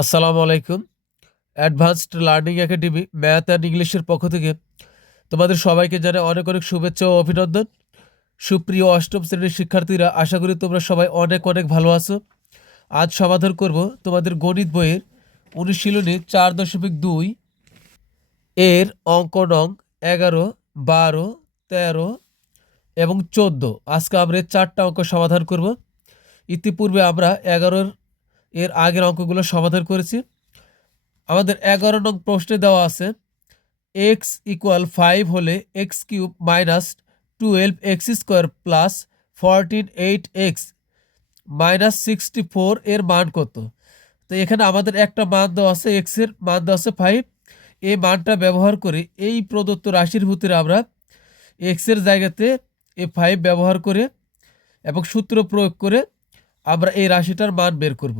আসসালামু আলাইকুম। Advanced learning academy math and ইংলিশের পক্ষ থেকে তোমাদের সবাইকে জানাই অনেক অনেক শুভেচ্ছা ও অভিনন্দন। সুপ্রিয় অষ্টম শ্রেণির শিক্ষার্থীরা, আশা করি তোমরা সবাই অনেক অনেক ভালো আছো। আজ সমাধান করব তোমাদের গণিত বইয়ের অনুশীলনী চার দশমিক দুই। এর অঙ্ক নং এগারো, বারো, তেরো এবং চোদ্দ। আজকে আমরা চারটা অঙ্ক সমাধান করব। ইতিপূর্বে আমরা এগারোর এর আগের অঙ্কগুলো সমাধান করেছি। আমাদের এগারো নং প্রশ্নে দেওয়া আছে এক্স ইকুয়াল ফাইভ হলে x cube minus twelve x square plus forty eight x minus sixty four এর মান কত? তো এখানে আমাদের একটা মান দেওয়া আছে এক্সের মান দেওয়া আছে ফাইভ এই মানটা ব্যবহার করে এই প্রদত্ত রাশির ভিতরে আমরা এক্সের জায়গাতে এ ফাইভ ব্যবহার করে এবং সূত্র প্রয়োগ করে আমরা এই রাশিটার মান বের করব।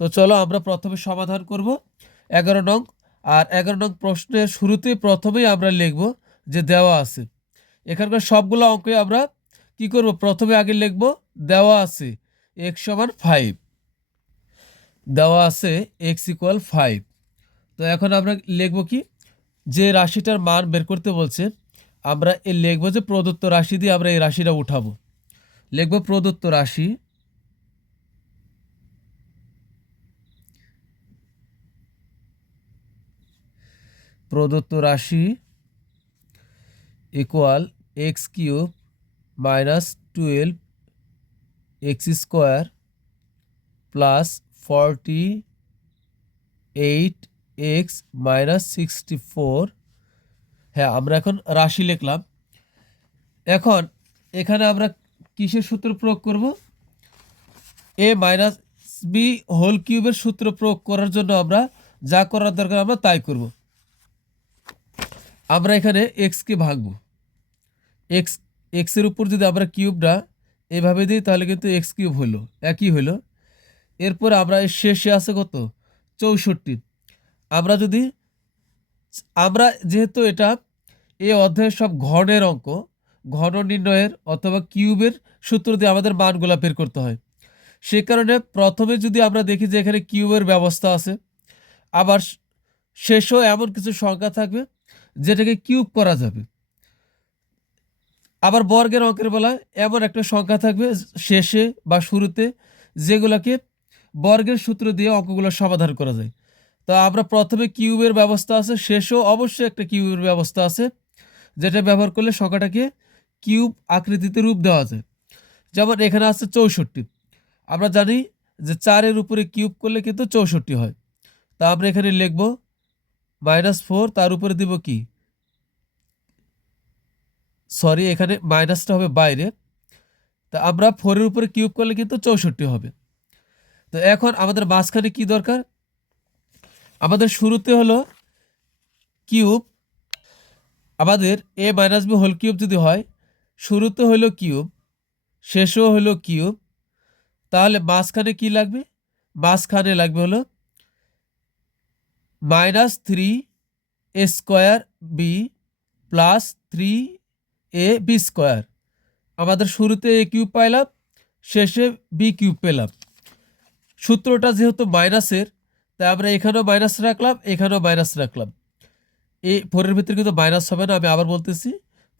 তো চলো আমরা প্রথমে সমাধান করব। এগারো নং, আর এগারো নং প্রশ্নের শুরুতে প্রথমেই আমরা লিখব যে দেওয়া আছে। এখানকার সবগুলো অঙ্কে আমরা কি করব? প্রথমে আগে লিখব, দেওয়া আছে এক্স সমান ফাইভ দেওয়া আছে এক্স ইকুয়াল ফাইভ তো এখন আমরা লিখব কি? যে রাশিটার মান বের করতে বলছে, আমরা এ লিখব যে প্রদত্ত রাশি দিয়ে আমরা এই রাশিটা উঠাবো। লিখব প্রদত্ত রাশি প্রদত্ত রাশি equal x cube minus twelve x square plus forty eight x minus sixty four হ্যাঁ আমরা এখন রাশি লিখলাম। এখন এখানে আমরা কিসের সূত্র প্রয়োগ করব? এ মাইনাস বি হোল কিউবের সূত্র প্রয়োগ করার জন্য আমরা যা করার দরকার আমরা তাই করব। আমরা এখানে এক্সকে ভাঙব। এক্স এক্সের উপর যদি আমরা কিউবটা এভাবে দিই, তাহলে কিন্তু এক্স কিউব হলো একই হলো এরপর আমরা এর শেষে আছে কত? চৌষট্টি। আমরা যদি, আমরা যেহেতু এটা এ অধ্যায়ের সব ঘনের অঙ্ক, ঘন নির্ণয়ের অথবা কিউবের সূত্র দিয়ে আমাদের মানগুলা বের করতে হয়। সে কারণে প্রথমে যদি আমরা দেখি যে এখানে কিউবের ব্যবস্থা আছে, আবার শেষও এমন কিছু সংখ্যা থাকবে যেটাকে কিউব করা যাবে। আবার বর্গের অঙ্কের বেলায় এমন একটা সংখ্যা থাকবে শেষে বা শুরুতে যেগুলোকে বর্গের সূত্র দিয়ে অঙ্কগুলো সমাধান করা যায়। তো আমরা প্রথমে কিউবের ব্যবস্থা আছে, শেষেও অবশ্যই একটা কিউবের ব্যবস্থা আছে, যেটা ব্যবহার করলে সংখ্যাটাকে কিউব আকৃতিতে রূপ দেওয়া যায়। যেমন এখানে আছে চৌষট্টি। আমরা জানি যে চারের উপরে কিউব করলে কিন্তু চৌষট্টি হয়। তা আমরা এখানে লিখব মাইনাস ফোর তার উপরে দিব কি? সরি এখানে মাইনাসটা হবে বাইরে তা আমরা ফোরের উপরে কিউব করলে কিন্তু চৌষট্টি হবে। তো এখন আমাদের মাঝখানে কি দরকার? আমাদের শুরুতে হলো কিউব আমাদের a minus b whole cube যদি হয়, শুরুতে হলো কিউব শেষও হলো কিউব তাহলে মাঝখানে কি লাগবে? মাঝখানে লাগবে হলো minus three a square b plus three a b square আমাদের শুরুতে এ কিউব পাইলাম, শেষে বি কিউব পেলাম। সূত্রটা যেহেতু মাইনাসের, তাই আমরা এখানেও মাইনাস রাখলাম, এখানেও মাইনাস রাখলাম। এই ফোরের ভিতরে কিন্তু মাইনাস হবে না, আমি আবার বলতেছি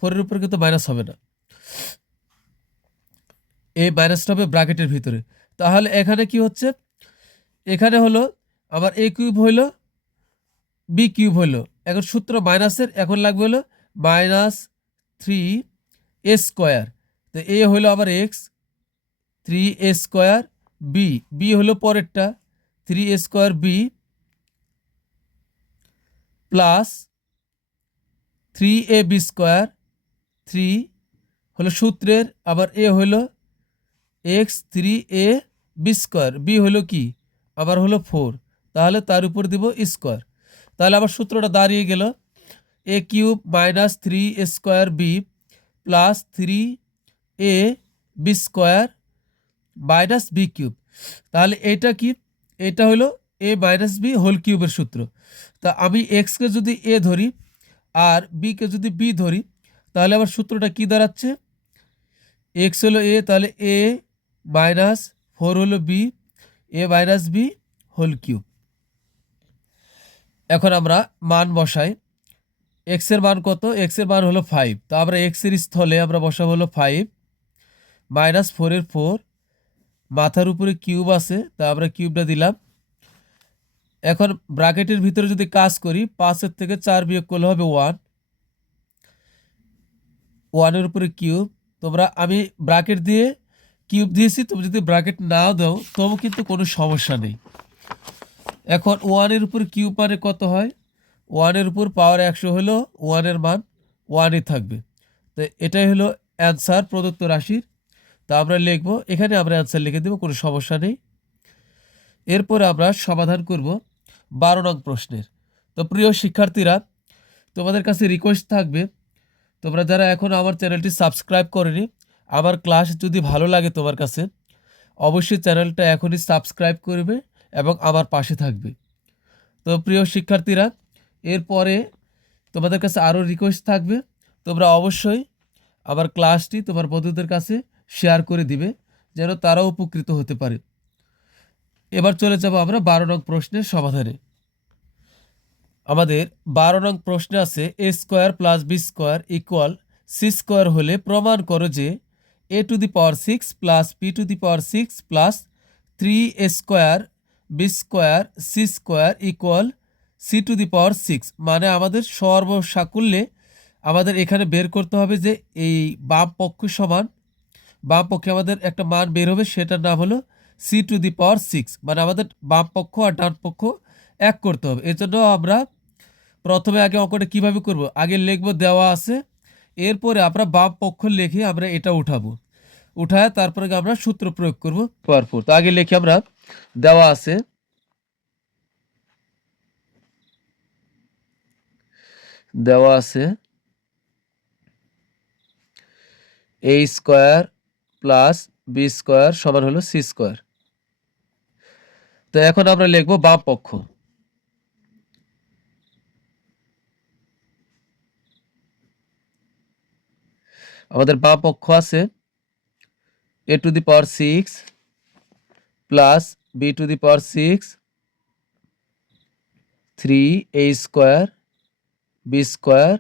ফোরের উপরে কিন্তু মাইনাস হবে না। এই মাইনাসটা হবে ব্র্যাকেটের ভিতরে। তাহলে এখানে কি হচ্ছে? এখানে হলো আমার এ কিউব হইল বি কিউব হইল। এখন সূত্র মাইনাসের এখন লাগবে হলো মাইনাস থ্রি এ স্কোয়ার তো এ হলো আবার x three a square b b হলো পরেরটা three a square b plus three a b square three হলো সূত্রের, আবার এ হলো x three a b square b হলো কি? আবার হলো ফোর তাহলে তার উপর দিব স্কোয়ার তাহলে আবার সূত্রটা দাঁড়িয়ে গেল। A cube minus three a square b plus three a b square minus b cube তাহলে এটা কি? এটা হলো এ মাইনাস বি হোল কিউবের সূত্র। তা আমি এক্সকে যদি এ ধরি আর বিকে যদি বি ধরি, তাহলে আবার সূত্রটা কি দাঁড়াচ্ছে? এক্স হলো এ তাহলে এ মাইনাস ফোর হলো b a minus b whole cube এখন আমরা মান বসাই। এক্সের মান কত? এক্সের মান হলো ফাইভ তো আমরা এক্সের স্থলে আমরা বসাবো হলো ফাইভ মাইনাস ফোরের ফোর মাথার উপরে কিউব আছে, তা আমরা কিউবটা দিলাম। এখন ব্রাকেটের ভিতরে যদি কাজ করি পাঁচের থেকে চার বিয়োগ করলে হবে ওয়ান ওয়ানের উপরে কিউব তোমরা আমি ব্রাকেট দিয়ে কিউব দিয়েছি, তুমি যদি ব্রাকেট না দাও, তবু কিন্তু কোনো সমস্যা নেই। এখন ওয়ানের উপর কিউ মানে কত হয়? ওয়ানের উপর পাওয়ার একশো হলো ওয়ানের মান ওয়ানই থাকবে। তো এটাই হলো অ্যান্সার প্রদত্ত রাশির। তা আমরা লিখব, এখানে আমরা অ্যান্সার লিখে দেবো, কোনো সমস্যা নেই। এরপর আমরা সমাধান করব বারো নং প্রশ্নের। তো প্রিয় শিক্ষার্থীরা, তোমাদের কাছে রিকোয়েস্ট থাকবে, তোমরা যারা এখন আমার চ্যানেলটি সাবস্ক্রাইব করেনি, আমার ক্লাস যদি ভালো লাগে তোমার কাছে, অবশ্যই চ্যানেলটা এখনই সাবস্ক্রাইব করবে এবং আমার পাশে থাকবে। তো প্রিয় শিক্ষার্থীরা, এরপরে তোমাদের কাছে আরও রিকোয়েস্ট থাকবে। তোমরা অবশ্যই আমার ক্লাসটি তোমার বন্ধুদের কাছে শেয়ার করে দিবে, যেন তারাও উপকৃত হতে পারে। এবার চলে যাব আমরা বারো নং প্রশ্নের সমাধানে। আমাদের বারো নং প্রশ্নে আছে a square plus b square equal c square হলে প্রমাণ করো যে a to the power six plus p to the power six plus three a square b square c square equal c to the power six মানে আমাদের সর্বসাকুল্যে আমাদের এখানে বের করতে হবে যে এই বাম পক্ষ সমান, বাম পক্ষে আমাদের একটা মান বের হবে, সেটার নাম হলো c to the power six মানে আমাদের বাম পক্ষ আর ডান পক্ষ এক করতে হবে। এজন্য আমরা প্রথমে আগে অঙ্কটা কীভাবে করব? আগে লিখব দেওয়া আছে। এরপরে আমরা বাম পক্ষ লিখে আমরা এটা উঠাবো। উঠায় তারপরে আমরা সূত্র প্রয়োগ করব। পরপর তো আগে লিখে আমরা দেওয়া আছে। দেওয়া আছে। A square plus b square সমান হলো সি স্কোয়ার তো এখন আমরা লিখব বাম পক্ষ। আমাদের বাম পক্ষ আছে। A to the power six plus b to the power six three a square b square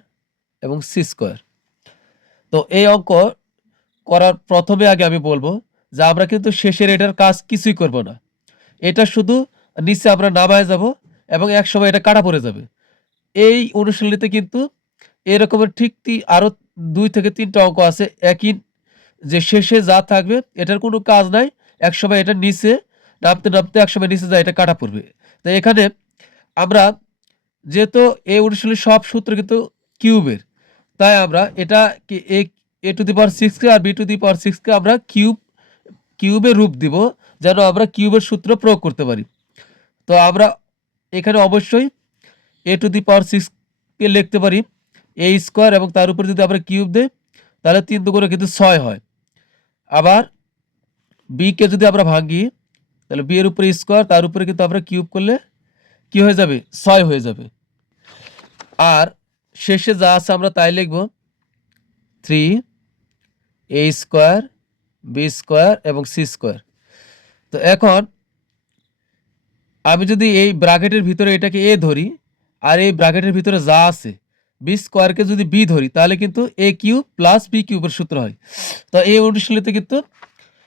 এবং সি স্কোয়ার তো এই অঙ্ক করার প্রথমে আগে আমি বলব যে আমরা কিন্তু শেষের এটার কাজ কিছুই করব না। এটা শুধু নিচে আমরা নামায় যাব এবং এক সময় এটা কাটা পড়ে যাবে। এই অনুশীলনীতে কিন্তু এরকমের ঠিক আরও দুই থেকে তিনটা অঙ্ক আছে। একই যে শেষে যা থাকবে, এটার কোনো কাজ নাই। এক সময় এটা নিচে, নামতে নামতে এক সময় নিচে যায়, এটা কাটা পড়বে। তো এখানে আমরা যেহেতু এই অনুশীলনী সব সূত্র কিন্তু কিউবের, তাই আমরা এটা a a to the power সিক্সকে আর বি টু দি পাওয়ার সিক্সকে আমরা কিউব কিউবের রূপ দিব, যেন আমরা কিউবের সূত্র প্রয়োগ করতে পারি। তো আমরা এখানে অবশ্যই এ টু দি পাওয়ার সিক্সকে লিখতে পারি, এ স্কোয়ার এবং তার উপরে যদি আমরা কিউব দেই, তাহলে তিন দুগুণে কিন্তু ছয় হয়। আবার বিকে যদি আমরা ভাঙি তাহলে বি এর উপরে স্কোয়ার তার উপরে কিন্তু আমরা কিউব করলে কি হয়ে যাবে? ছয় হয়ে যাবে। আর শেষে যা আছে আমরা তাই লিখব। Three a square b square এবং সি স্কোয়ার তো এখন আমি যদি এই ব্রাকেটের ভিতরে এটাকে এ ধরি, আর এই ব্রাকেটের ভিতরে যা আছে বি স্কোয়ারকে যদি বি ধরি, তাহলে কিন্তু এ কিউ প্লাস বি কিউবের সূত্র হয়। তো এই অনুশীলনীতে কিন্তু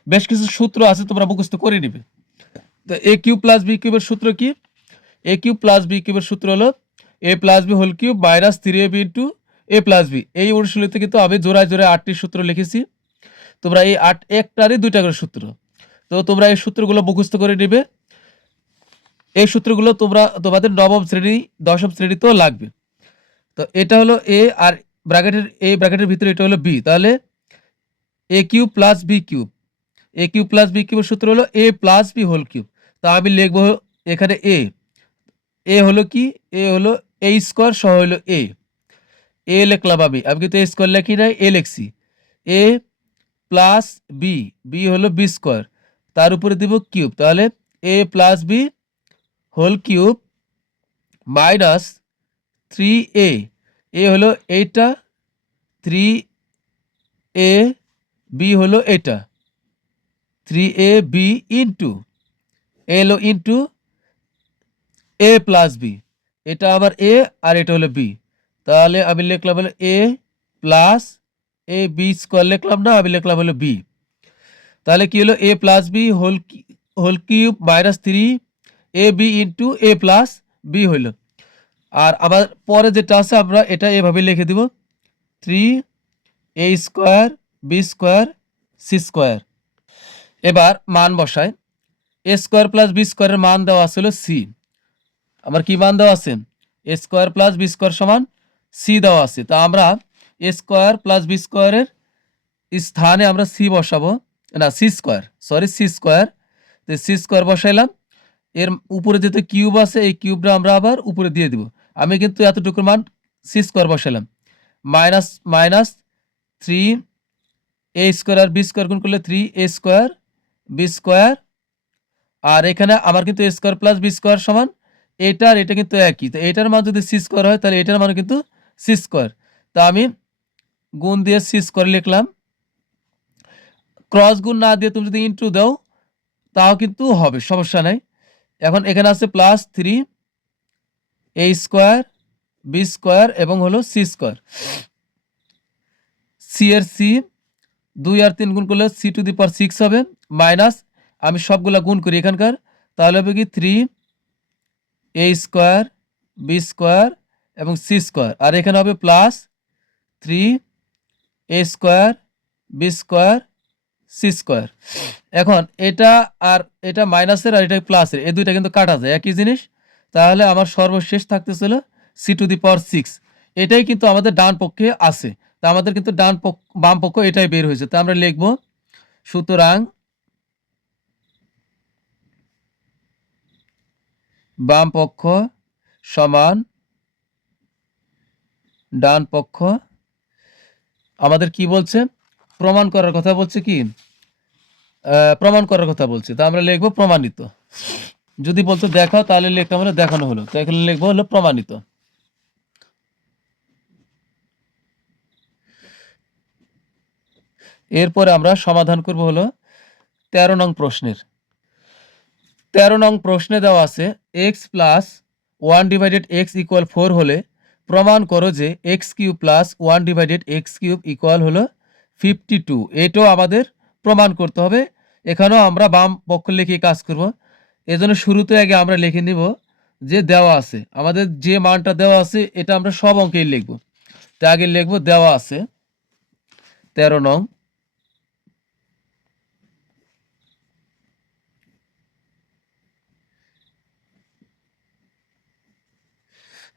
বেশ কিছু সূত্র আছে, তোমরা মুখস্থ করে নিবে। তো এ কিউ প্লাস বি কিউবের সূত্র কি? এ কিউ প্লাস বি কিউবের সূত্র হলো a plus b whole cube minus three a b into a plus b এই অনুশীলনীতে কিন্তু আমি জোড়ায় জোড়ায় আটটি সূত্র লিখেছি। তোমরা এই আট, একটারই দুইটা করে সূত্র। তো তোমরা এই সূত্রগুলো মুখস্থ করে নেবে। এই সূত্রগুলো তোমরা, তোমাদের নবম শ্রেণি, দশম শ্রেণীতেও লাগবে। তো এটা হলো এ আর ব্র্যাকেটের এ ব্র্যাকেটের ভিতরে এটা হলো বি তাহলে a cube plus b cube a cube plus b কিউবের সূত্র হলো a plus b whole cube তা আমি লিখব এখানে এ এ হলো কি? এ হলো এ স্কোয়ার সহ হলো এ এ লিখলাম আমি। আমি কিন্তু এ স্কোয়ার লেখি নাই এ লিখছি। এ প্লাস বি বি হলো বি স্কোয়ার তার উপরে দিব কিউব তাহলে a plus b whole cube minus three a a হলো এইটা থ্রি এ বি হলো এটা। Three a b into a হলো ইন্টু এ প্লাস বি। এটা আবার এ আর এটা হলো বি। তাহলে আমি লিখলাম হলো a plus a b square লিখলাম না, আমি লিখলাম হলো বি। তাহলে কি হলো? A plus b whole whole cube minus three a b into a plus b হইল। আর আবার পরে যেটা আছে, আমরা এটা এভাবে লিখে দিব। Three a square b square c square. এবার মান বসায় এ স্কোয়ার প্লাস বি স্কোয়ারের মান দেওয়া আছে হলো সি আমার কি মান দেওয়া আছে? A square plus B square সমান সি দেওয়া আছে। তা আমরা এ স্কোয়ার প্লাস বি স্কোয়ারের স্থানে আমরা সি বসাবো। না C square sorry C square তো সি স্কোয়ার বসাইলাম। এর উপরে যেহেতু কিউব আছে, এই কিউবটা আমরা আবার উপরে দিয়ে দিব। আমি কিন্তু এতটুকুর মান সি স্কোয়ার বসালাম minus minus three A square R B square গুণ করলে থ্রি এ স্কোয়ার স্কোয়ার আর এখানে আমার কিন্তু A square plus B square সমান এটা আর এটা কিন্তু একই। তো এটার মান যদি সি স্কোয়ার হয়, তাহলে এটার মান কিন্তু সি স্কোয়ার তা আমি গুণ দিয়ে সি স্কোয়ার লিখলাম। ক্রস গুণ না দিয়ে তুমি যদি ইন্টু দাও, তাও কিন্তু হবে, সমস্যা নাই। এখন এখানে আছে plus three A square B square এবং হলো সি স্কোয়ার সি এর সি দুই আর তিন গুণ করলে C to the power six হবে, মাইনাস আমি সবগুলা গুণ করি এখানকার, তাহলে হবে কি three A square, B square এবং সি স্কোয়ার। আর এখানে হবে plus three A square, B square, C square. এখন এটা আর এটা মাইনাসের আর এটা প্লাসের, এই দুইটা কিন্তু কাটা যায়, একই জিনিস। তাহলে আমার সর্বশেষ থাকতেছিল C to the power six. এটাই কিন্তু আমাদের ডান পক্ষে আছে। আমাদের কিন্তু ডান বাম পক্ষ এটাই বের হয়েছে। তা আমরা লিখব, সুতরাং বাম পক্ষ সমান ডান পক্ষ, আমাদের কি বলছে? প্রমাণ করার কথা বলছে কি? প্রমাণ করার কথা বলছে। তা আমরা লিখব প্রমাণিত। যদি বলতো দেখাও, তাহলে লিখতাম হলো দেখানো হলো। তো এখানে লিখব হলো প্রমাণিত। এরপরে আমরা সমাধান করব হলো তেরো নং প্রশ্নের। তেরো নং প্রশ্নে দেওয়া আছে X plus one divided X equal four হলে প্রমাণ করো যে X cube plus one divided X cube equal হলো ফিফটি টু এটাও আমাদের প্রমাণ করতে হবে। এখানেও আমরা বাম পক্ষ লিখে কাজ করব। এজন্য শুরুতে আগে আমরা লিখে নিব যে দেওয়া আছে। আমাদের যে মানটা দেওয়া আছে, এটা আমরা সব অঙ্কেই লিখব। তা আগে লিখব দেওয়া আছে, তেরো নং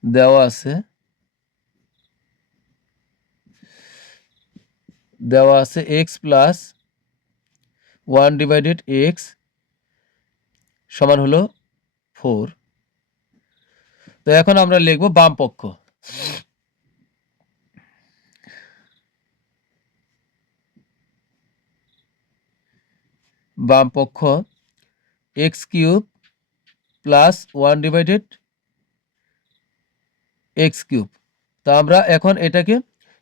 দেওয়া আছে। দেওয়া আছে X plus one divided X সমান হলো ফোর তো এখন আমরা লিখব বাম পক্ষ। বাম পক্ষ X cube plus one divided X cube. তা আমরা এখন এটাকে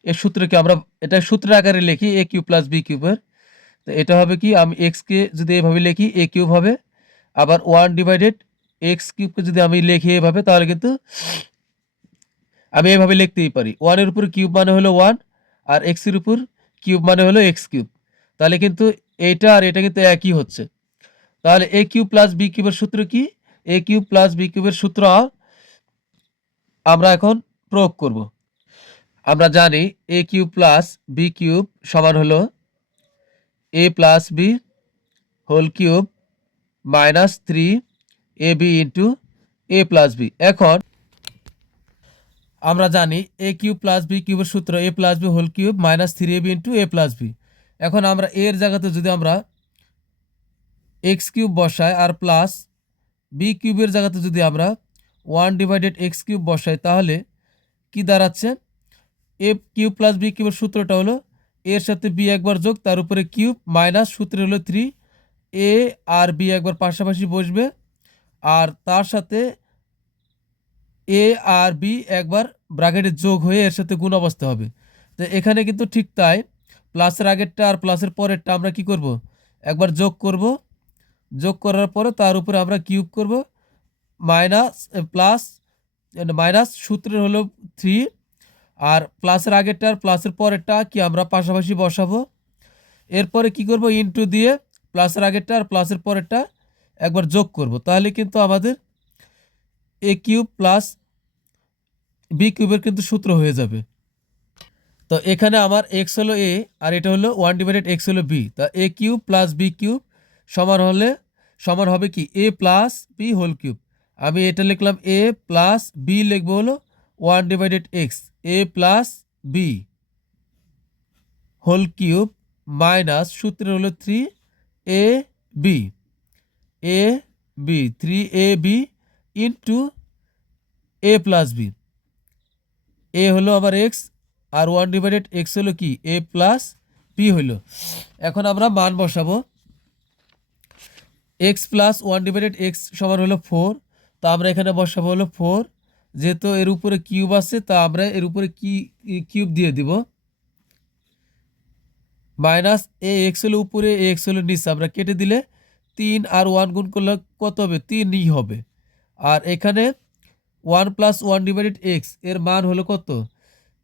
এর সূত্রকে আমরা, এটা সূত্র আকারে লিখি এ কিউব প্লাস বি কিউবের। তো এটা হবে কি, আমি এক্সকে যদি এভাবে লিখি, এ কিউব হবে। আবার ওয়ান ডিভাইডেড এক্স কিউবকে যদি আমি লিখি এভাবে, তাহলে কিন্তু আমি এভাবে লিখতেই পারি। ওয়ানের উপর কিউব মানে হলো ওয়ান, আর এক্সের উপর কিউব মানে হলো এক্স কিউব। তাহলে কিন্তু এইটা আর এটা কিন্তু একই হচ্ছে। তাহলে এ কিউব প্লাস বি কিউবের সূত্র কি? এ কিউব প্লাস বি কিউবের সূত্র আমরা এখন প্রয়োগ করব। আমরা জানি A cube plus B cube সমান হলো A plus B whole cube minus three A B into A plus B এখন আমরা জানি এ কিউব প্লাস বি কিউবের সূত্র A plus B whole cube minus three A B into A plus B এখন আমরা এর জায়গাতে যদি আমরা এক্স কিউব বসাই আর প্লাস বি কিউবের জায়গাতে যদি আমরা ওয়ান ডিভাইডেড এক্স কিউব বসাই, তাহলে কি দাঁড়াচ্ছে? এ কিউব প্লাস বি কিউবের সূত্রটা হলো এর সাথে বি একবার যোগ, তার উপরে কিউব মাইনাস সূত্রে হলো থ্রি এ আর বি একবার পাশাপাশি বসবে, আর তার সাথে এ আর বি একবার ব্র্যাকেটে যোগ হয়ে এর সাথে গুণ অবস্থা হবে। তো এখানে কিন্তু ঠিক তাই, প্লাসের আগেরটা আর প্লাসের পরেরটা আমরা কি করব? একবার যোগ করব, যোগ করার পরে তার উপরে আমরা কিউব করব মাইনাস প্লাস মাইনাস সূত্রের হলো থ্রি আর প্লাসের আগেরটা আর প্লাসের পরেরটা কি আমরা পাশাপাশি বসাবো? এরপরে কি করব? ইনটু দিয়ে প্লাসের আগেরটা আর প্লাসের পরেরটা একবার যোগ করব। তাহলে কিন্তু আমাদের এ কিউব প্লাস বি কিউবের কিন্তু সূত্র হয়ে যাবে। তো এখানে আমার এক্স হলো এ আর এটা হলো ওয়ান ডিভাইডেড এক্স হলো বি তা A cube plus B cube সমান হলে, সমান হবে কি? A plus B whole cube আমি এটা লিখলাম এ প্লাস বি লিখব হলো one divided X A plus B whole cube minus সূত্র হলো three A B A B three A B into A plus B A হলো আমার এক্স আর ওয়ান ডিভাইডেড এক্স হলো কি? এ প্লাস পি হলো এখন আমরা মান বসাবো। X plus one divided X সমান হলো ফোর তা আমরা এখানে বসাবো হলো ফোর যেহেতু এর উপরে কিউব আছে, তা আমরা এর উপরে কি কিউব দিয়ে দিব। মাইনাস এ এক্স হলো উপরে এ এক্স হলো নিচে। আমরা কেটে দিলে তিন আর ওয়ান গুণ করলে কত হবে? তিনই হবে। আর এখানে ওয়ান প্লাস ওয়ান ডিভাইডেড এক্সের মান হলো কত?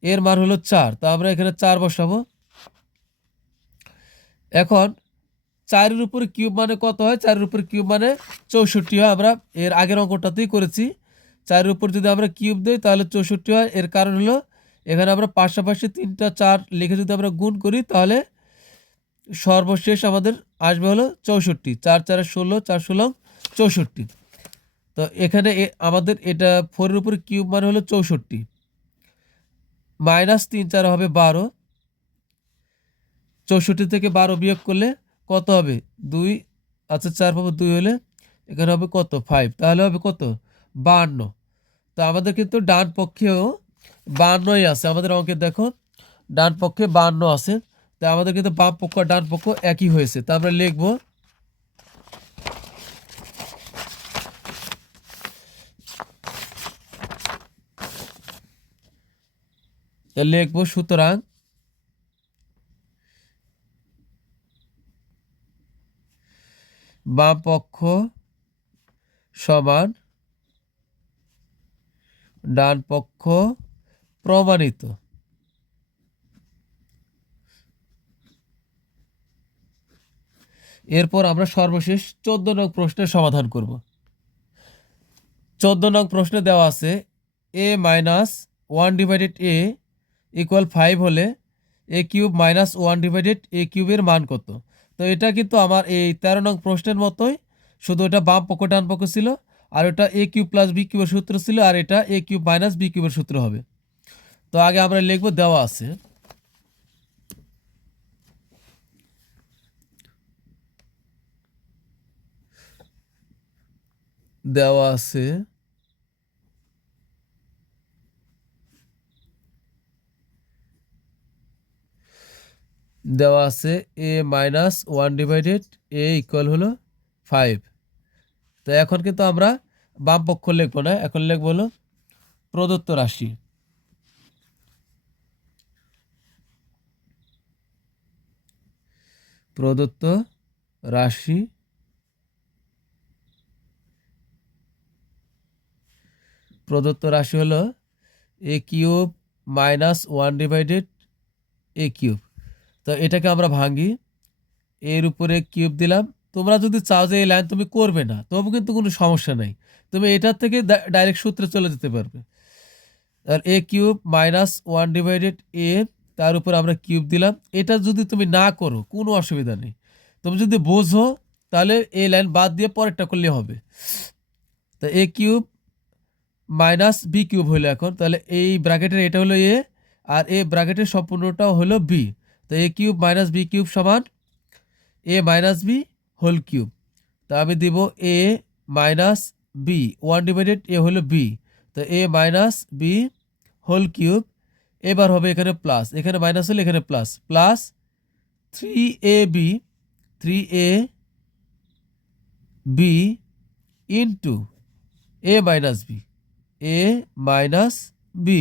এর মান হলো চার। তা আমরা এখানে চার বসাবো। এখন চারের উপরে কিউব মানে কত হয়? চারের উপরে কিউব মানে চৌষট্টি হয়। আমরা এর আগের অঙ্কটাতেই করেছি। চারের উপর যদি আমরা কিউব দিই, তাহলে চৌষট্টি হয়। এর কারণ হলো, এখানে আমরা পাশাপাশি তিনটা চার লিখে যদি আমরা গুণ করি, তাহলে সর্বশেষ আমাদের আসবে হলো চৌষট্টি। চার, চারে ষোলো, চার ষোলো চৌষট্টি। তো এখানে আমাদের এটা ফোরের উপরে কিউব মানে হলো চৌষট্টি। মাইনাস তিন, চার হবে বারো। চৌষট্টি থেকে বারো বিয়োগ করলে কত হবে? দুই আচ্ছা চার পাবো দুই হলে এখানে হবে কত? ফাইভ তাহলে হবে কত? বাহান্ন তো আমাদের কিন্তু ডান পক্ষেও বাহান্নই আছে। আমাদের অঙ্কে দেখো, ডান পক্ষে বাহান্ন আছে। তা আমাদের কিন্তু বাম পক্ষ আর ডান পক্ষ একই হয়েছে। তা আমরা লিখব লিখব সুতরাং বাম পক্ষ সমান ডান পক্ষ প্রমাণিত। এরপর আমরা সর্বশেষ চোদ্দ নং প্রশ্নের সমাধান করব। চোদ্দ নং প্রশ্নে দেওয়া আছে, A minus one divided A equal five হলে A cube minus one divided A কিউবের মান কত? তো এটা কিন্তু আমার এই তেরো নং প্রশ্নের মতোই। শুধু এটা বাম পক্ষ, ডান পক্ষ ছিল, আর ওটা এ কিউব প্লাস বি কিউবের সূত্র ছিল, আর এটা এ কিউব মাইনাস বি কিউবের সূত্র হবে। তো আগে আমরা লিখব, দেওয়া আছে। দেওয়া আছে দেওয়া আছে A minus one divided A equal হলো ফাইভ তো এখন কিন্তু আমরা বাম পক্ষ লিখব না, এখন লিখব হলো প্রদত্ত রাশি। প্রদত্ত রাশি প্রদত্ত রাশি হলো A cube minus one divided A cube তো এটাকে আমরা ভাঙি। এর উপরে কিউব দিলাম। তোমরা যদি চাও যে এই লাইন তুমি করবে না, তবু কিন্তু কোনো সমস্যা নেই। তুমি এটার থেকে ডাইরেক্ট সূত্রে চলে যেতে পারবে। আর A cube minus one divided A তার উপর আমরা কিউব দিলাম। এটা যদি তুমি না করো, কোনো অসুবিধা নেই। তুমি যদি বোঝো, তাহলে এই লাইন বাদ দিয়ে পরেরটা করলে হবে। তা A cube minus B cube হলো এখন। তাহলে এই ব্র্যাকেটের এটা হলো এ আর এ ব্র্যাকেটের সম্পূর্ণটাও হলো বি তো A cube minus B cube সমান A minus B whole cube. তা আমি দিব A minus B, one divided A হলো বি। তো A minus B whole cube, এবার হবে এখানে প্লাস, এখানে মাইনাস হলে এখানে plus. Plus three A B, three A B into A minus B, A minus B.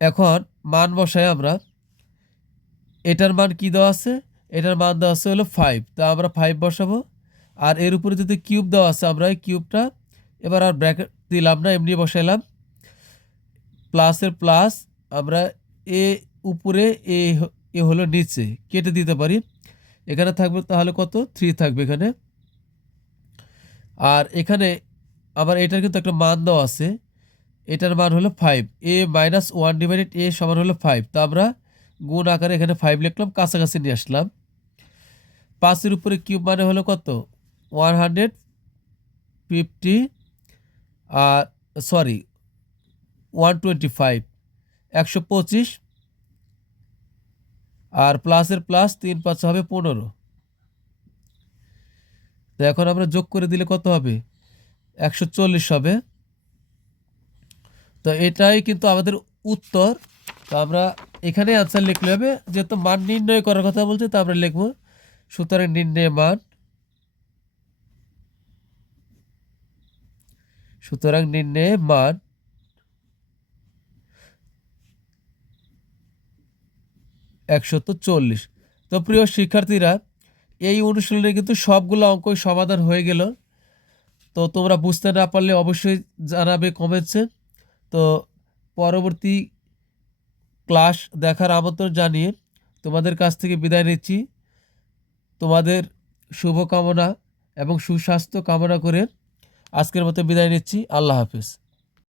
এখন মান বসাই আমরা। এটার মান কি দেওয়া আছে? এটার মান দেওয়া আছে হলো ফাইভ তা আমরা ফাইভ বসাবো। আর এর উপরে যদি কিউব দেওয়া আছে আমরা এই কিউবটা এবার আর ব্র্যাকেট দিলাম না, এমনি বসাইলাম। প্লাসের প্লাস আমরা এ উপরে এ এ হলো নিচে, কেটে দিতে পারি। এখানে থাকবে তাহলে কত? থ্রি থাকবে এখানে। আর এখানে আবার এটার কিন্তু একটা মান দেওয়া আছে। এটার মান হলো five A minus one divided A সমান হলো ফাইভ তো আমরা গুণ আকারে এখানে ফাইভ লিখলাম, কাছাকাছি নিয়ে আসলাম। পাঁচের উপরে কিউব মানে হলো কত? ওয়ান হান্ড্রেড ফিফটি আর সরি ওয়ান টোয়েন্টি ফাইভ একশো পঁচিশ, আর প্লাসের প্লাস তিন পাঁচ হবে পনেরো। তো এখন আমরা যোগ করে দিলে কত হবে? একশো চল্লিশ হবে। তো এটাই কিন্তু আমাদের উত্তর। তো আমরা এখানে আনসার লিখলে হবে যেহেতু মান নির্ণয় করার কথা বলছে, তো আমরা লিখব, সুতরাং নির্ণয় মান, সুতরাং নির্ণয়ে মান একশত চল্লিশ। তো প্রিয় শিক্ষার্থীরা, এই অনুশীলনে কিন্তু সবগুলো অঙ্কই সমাধান হয়ে গেল। তো তোমরা বুঝতে না পারলে অবশ্যই জানাবে কমেছে তো পরবর্তী ক্লাস দেখার আমন্ত্রণ জানিয়ে তোমাদের কাছ থেকে বিদায় নিচ্ছি। তোমাদের শুভকামনা এবং সুস্বাস্থ্য কামনা করে আজকের মতো বিদায় নিচ্ছি। আল্লাহ হাফিজ।